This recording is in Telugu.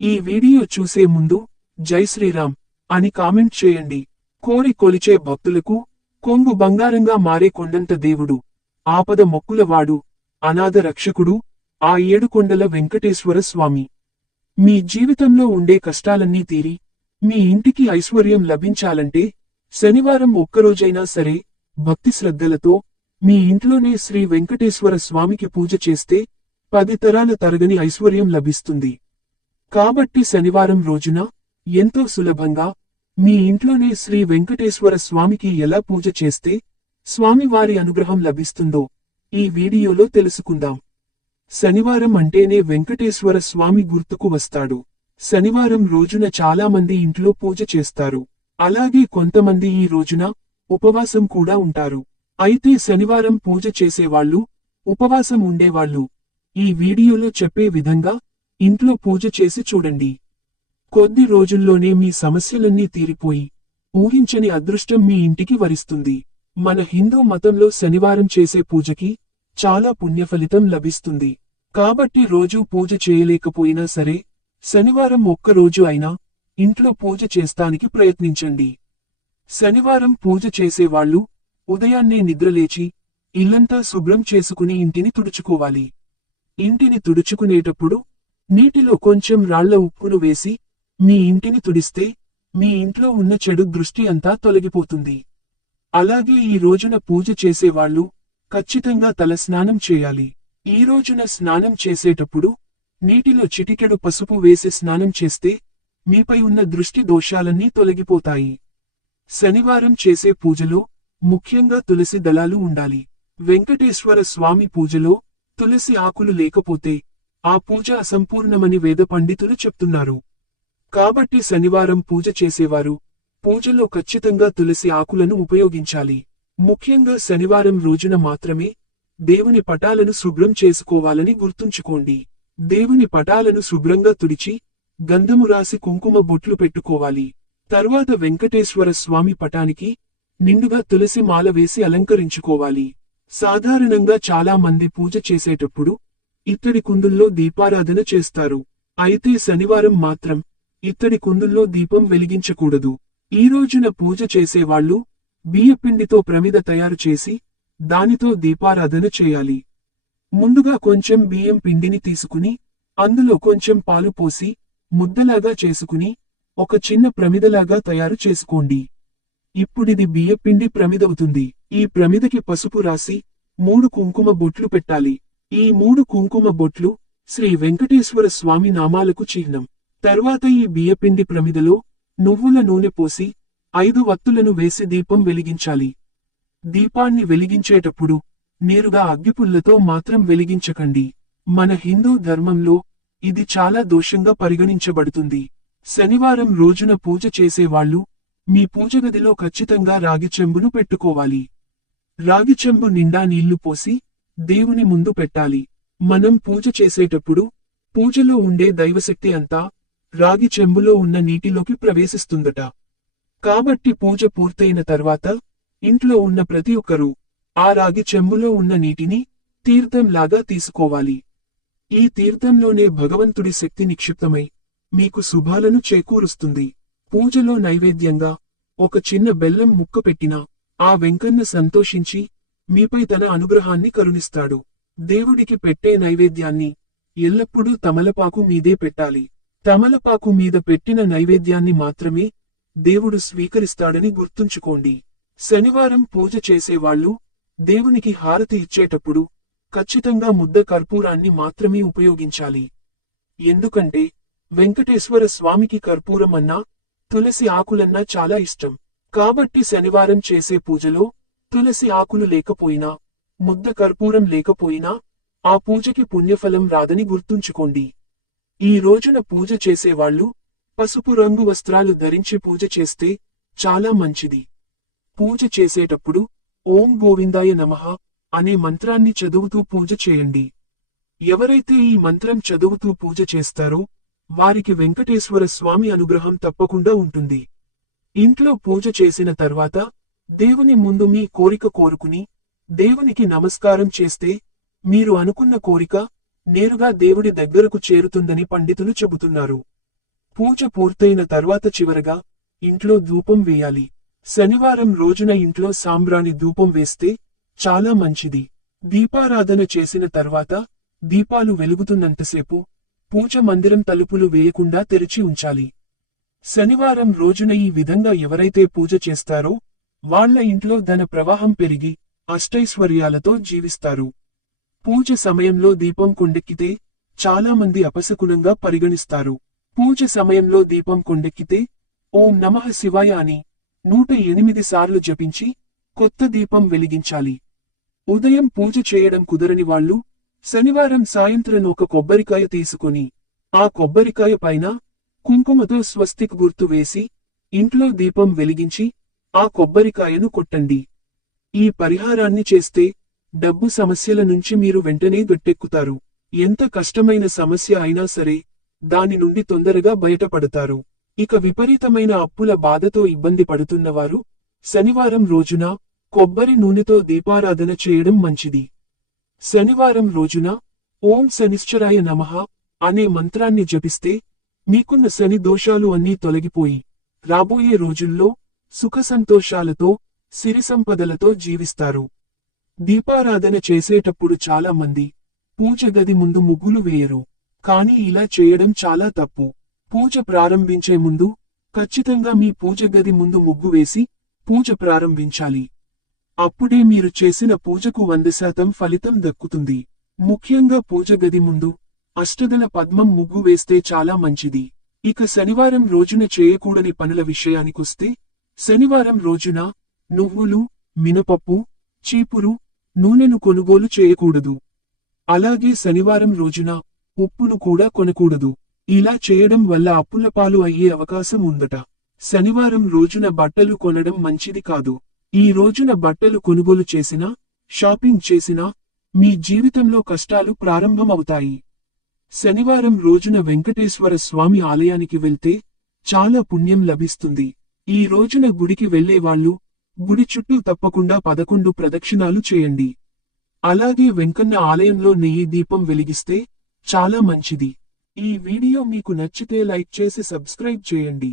ఈ వీడియో చూసే ముందు జై శ్రీరామ్ అని కామెంట్ చేయండి. కోరి కొలిచే భక్తులకు కొంగు బంగారంగా మారే కొండంత దేవుడు, ఆపద మొక్కులవాడు, అనాథ రక్షకుడు ఆ ఏడుకొండల వెంకటేశ్వర స్వామి. మీ జీవితంలో ఉండే కష్టాలన్నీ తీరి మీ ఇంటికి ఐశ్వర్యం లభించాలంటే శనివారం ఒక్కరోజైనా సరే భక్తి శ్రద్ధలతో మీ ఇంట్లోనే శ్రీ వెంకటేశ్వర స్వామికి పూజ చేస్తే 10 తరాల తరగని ఐశ్వర్యం లభిస్తుంది. కాబట్టి శనివారం రోజున ఎంతో సులభంగా మీ ఇంట్లోనే శ్రీ వెంకటేశ్వర స్వామికి ఎలా పూజ చేస్తే స్వామివారి అనుగ్రహం లభిస్తుందో ఈ వీడియోలో తెలుసుకుందాం. శనివారం అంటేనే వెంకటేశ్వర స్వామి గుర్తుకు వస్తాడు. శనివారం రోజున చాలామంది ఇంట్లో పూజ చేస్తారు. అలాగే కొంతమంది ఈ రోజున ఉపవాసం కూడా ఉంటారు. అయితే శనివారం పూజ చేసేవాళ్ళు, ఉపవాసం ఉండేవాళ్ళు ఈ వీడియోలో చెప్పే విధంగా ఇంట్లో పూజ చేసి చూడండి. కొద్ది రోజుల్లోనే మీ సమస్యలన్నీ తీరిపోయి ఊహించని అదృష్టం మీ ఇంటికి వరిస్తుంది. మన హిందూ మతంలో శనివారం చేసే పూజకి చాలా పుణ్యఫలితం లభిస్తుంది. కాబట్టి రోజూ పూజ చేయలేకపోయినా సరే శనివారం ఒక్కరోజు అయినా ఇంట్లో పూజ చేస్తానికి ప్రయత్నించండి. శనివారం పూజ చేసేవాళ్లు ఉదయాన్నే నిద్రలేచి ఇల్లంతా శుభ్రం చేసుకుని ఇంటిని తుడుచుకోవాలి. ఇంటిని తుడుచుకునేటప్పుడు నీటిలో కొంచెం రాళ్ల ఉప్పును వేసి మీ ఇంటిని తుడిస్తే మీ ఇంట్లో ఉన్న చెడు దృష్టి అంతా తొలగిపోతుంది. అలాగే ఈ రోజున పూజ చేసేవాళ్లు ఖచ్చితంగా తలస్నానం చేయాలి. ఈ రోజున స్నానం చేసేటప్పుడు నీటిలో చిటికెడు పసుపు వేసి స్నానం చేస్తే మీపై ఉన్న దృష్టి దోషాలన్నీ తొలగిపోతాయి. శనివారం చేసే పూజలో ముఖ్యంగా తులసి దళాలు ఉండాలి. వెంకటేశ్వర స్వామి పూజలో తులసి ఆకులు లేకపోతే ఆ పూజ అసంపూర్ణమని వేద పండితులు చెప్తున్నారు. కాబట్టి శనివారం పూజ చేసేవారు పూజలో ఖచ్చితంగా తులసి ఆకులను ఉపయోగించాలి. ముఖ్యంగా శనివారం రోజున మాత్రమే దేవుని పటాలను శుభ్రం చేసుకోవాలని గుర్తుంచుకోండి. దేవుని పటాలను శుభ్రంగా తుడిచి గంధము రాసి కుంకుమ బొట్లు పెట్టుకోవాలి. తర్వాత వెంకటేశ్వర స్వామి పటానికి నిండుగా తులసి మాల వేసి అలంకరించుకోవాలి. సాధారణంగా చాలా మంది పూజ చేసేటప్పుడు ఇత్తడి కుందుల్లో దీపారాధన చేస్తారు. అయితే శనివారం మాత్రం ఇత్తడి కుందుల్లో దీపం వెలిగించకూడదు. ఈ రోజున పూజ చేసేవాళ్లు బియ్యపిండితో ప్రమిద తయారు చేసి దానితో దీపారాధన చేయాలి. ముందుగా కొంచెం బియ్యం పిండిని తీసుకుని అందులో కొంచెం పాలు పోసి ముద్దలాగా చేసుకుని ఒక చిన్న ప్రమిదలాగా తయారు చేసుకోండి. ఇప్పుడిది బియ్యపిండి ప్రమిదవుతుంది. ఈ ప్రమిదకి పసుపు రాసి 3 కుంకుమ బొట్లు పెట్టాలి. ఈ 3 కుంకుమ బొట్లు శ్రీ వెంకటేశ్వర స్వామి నామాలకు చిహ్నం. తర్వాత ఈ బియ్యపిండి ప్రమిదలో నువ్వుల నూనె పోసి 5 వత్తులను వేసి దీపం వెలిగించాలి. దీపాన్ని వెలిగించేటప్పుడు నేరుగా అగ్గిపుల్లతో మాత్రం వెలిగించకండి. మన హిందూ ధర్మంలో ఇది చాలా దోషంగా పరిగణించబడుతుంది. శనివారం రోజున పూజ చేసేవాళ్లు మీ పూజగదిలో ఖచ్చితంగా రాగి చెంబును పెట్టుకోవాలి. రాగి చెంబు నిండా నీళ్లు పోసి దేవుని ముందు పెట్టాలి. మనం పూజ చేసేటప్పుడు పూజలో ఉండే దైవశక్తి అంతా రాగి చెంబులో ఉన్న నీటిలోకి ప్రవేశిస్తుందట. కాబట్టి పూజ పూర్తయిన తర్వాత ఇంట్లో ఉన్న ప్రతి ఒక్కరూ ఆ రాగి చెంబులో ఉన్న నీటిని తీర్థంలాగా తీసుకోవాలి. ఈ తీర్థంలోనే భగవంతుడి శక్తి నిక్షిప్తమై మీకు శుభాలను చేకూరుస్తుంది. పూజలో నైవేద్యంగా ఒక చిన్న బెల్లం ముక్క పెట్టినా ఆ వెంకన్న సంతోషించి మీపై తన అనుగ్రహాన్ని కరుణిస్తాడు. దేవుడికి పెట్టే నైవేద్యాన్ని ఎల్లప్పుడూ తమలపాకు మీదే పెట్టాలి. తమలపాకు మీద పెట్టిన నైవేద్యాన్ని మాత్రమే దేవుడు స్వీకరిస్తాడని గుర్తుంచుకోండి. శనివారం పూజ చేసేవాళ్లు దేవునికి హారతి ఇచ్చేటప్పుడు ఖచ్చితంగా ముద్ద కర్పూరాన్ని మాత్రమే ఉపయోగించాలి. ఎందుకంటే వెంకటేశ్వర స్వామికి కర్పూరం అన్నా తులసి ఆకులన్నా చాలా ఇష్టం. కాబట్టి శనివారం చేసే పూజలో తులసి ఆకులు లేకపోయినా ముద్ద కర్పూరం లేకపోయినా ఆ పూజకి పుణ్యఫలం రాదని గుర్తుంచుకోండి. ఈ రోజున పూజ చేసేవాళ్లు పసుపు రంగు వస్త్రాలు ధరించి పూజ చేస్తే చాలా మంచిది. పూజ చేసేటప్పుడు ఓం గోవిందాయ నమః అనే మంత్రాన్ని చదువుతూ పూజ చేయండి. ఎవరైతే ఈ మంత్రం చదువుతూ పూజ చేస్తారో వారికి వెంకటేశ్వర స్వామి అనుగ్రహం తప్పకుండా ఉంటుంది. ఇంట్లో పూజ చేసిన తర్వాత దేవుని ముందు మీ కోరిక కోరుకుని దేవునికి నమస్కారం చేస్తే మీరు అనుకున్న కోరిక నేరుగా దేవుడి దగ్గరకు చేరుతుందని పండితులు చెబుతున్నారు. పూజ పూర్తయిన తర్వాత చివరగా ఇంట్లో ధూపం వేయాలి. శనివారం రోజున ఇంట్లో సాంబ్రాణి ధూపం వేస్తే చాలా మంచిది. దీపారాధన చేసిన తర్వాత దీపాలు వెలుగుతున్నంతసేపు పూజ మందిరం తలుపులు వేయకుండా తెరిచి ఉంచాలి. శనివారం రోజున ఈ విధంగా ఎవరైతే పూజ చేస్తారో వాళ్ళ ఇంట్లో ధన ప్రవాహం పెరిగి అష్టైశ్వర్యాలతో జీవిస్తారు. పూజ సమయంలో దీపం కొండెక్కితే చాలా మంది అపశకునంగా పరిగణిస్తారు. పూజ సమయంలో దీపం కొండెక్కితే ఓం నమః శివాయ అని 108 సార్లు జపించి కొత్త దీపం వెలిగించాలి. ఉదయం పూజ చేయడం కుదరని వాళ్ళు శనివారం సాయంత్రం ఒక కొబ్బరికాయ తీసుకొని ఆ కొబ్బరికాయ పైన కుంకుమతో స్వస్తిక్ గుర్తు వేసి ఇంట్లో దీపం వెలిగించి ఆ కొబ్బరికాయను కొట్టండి. ఈ పరిహారాన్ని చేస్తే డబ్బు సమస్యల నుంచి మీరు వెంటనే గట్టెక్కుతారు. ఎంత కష్టమైన సమస్య అయినా సరే దాని నుండి తొందరగా బయటపడతారు. ఇక విపరీతమైన అప్పుల బాధతో ఇబ్బంది పడుతున్నవారు శనివారం రోజున కొబ్బరి నూనెతో దీపారాధన చేయడం మంచిది. శనివారం రోజున ఓం శనిశ్చరాయ నమః అనే మంత్రాన్ని జపిస్తే మీకున్న శని దోషాలు అన్నీ తొలగిపోయి రాబోయే రోజుల్లో సుఖ సంతోషాలతో సిరి సంపదలతో జీవిస్తారు. దీపారాధన చేసేటప్పుడు చాలా మంది పూజ గది ముందు ముగ్గులు వేయరు. కానీ ఇలా చేయడం చాలా తప్పు. పూజ ప్రారంభించే ముందు ఖచ్చితంగా మీ పూజ గది ముందు ముగ్గు వేసి పూజ ప్రారంభించాలి. అప్పుడే మీరు చేసిన పూజకు 100% ఫలితం దక్కుతుంది. ముఖ్యంగా పూజ గది ముందు అష్టదళ పద్మం ముగ్గు వేస్తే చాలా మంచిది. ఇక శనివారం రోజున చేయకూడని పనుల విషయానికొస్తే శనివారం రోజున నువ్వులు, మినపప్పు, చీపురు, నూనెను కొనుగోలు చేయకూడదు. అలాగే శనివారం రోజున ఉప్పును కూడా కొనకూడదు. ఇలా చేయడం వల్ల అప్పులపాలు అయ్యే అవకాశం ఉందట. శనివారం రోజున బట్టలు కొనడం మంచిది కాదు. ఈ రోజున బట్టలు కొనుగోలు చేసినా, షాపింగ్ చేసినా మీ జీవితంలో కష్టాలు ప్రారంభమవుతాయి. శనివారం రోజున వెంకటేశ్వర స్వామి ఆలయానికి వెళ్తే చాలా పుణ్యం లభిస్తుంది. ఈ రోజున గుడికి వెళ్లేవాళ్లు గుడి చుట్టూ తప్పకుండా 11 ప్రదక్షిణాలు చేయండి. అలాగే వెంకన్న ఆలయంలో నెయ్యి దీపం వెలిగిస్తే చాలా మంచిది. ఈ వీడియో మీకు నచ్చితే లైక్ చేసి సబ్స్క్రైబ్ చేయండి.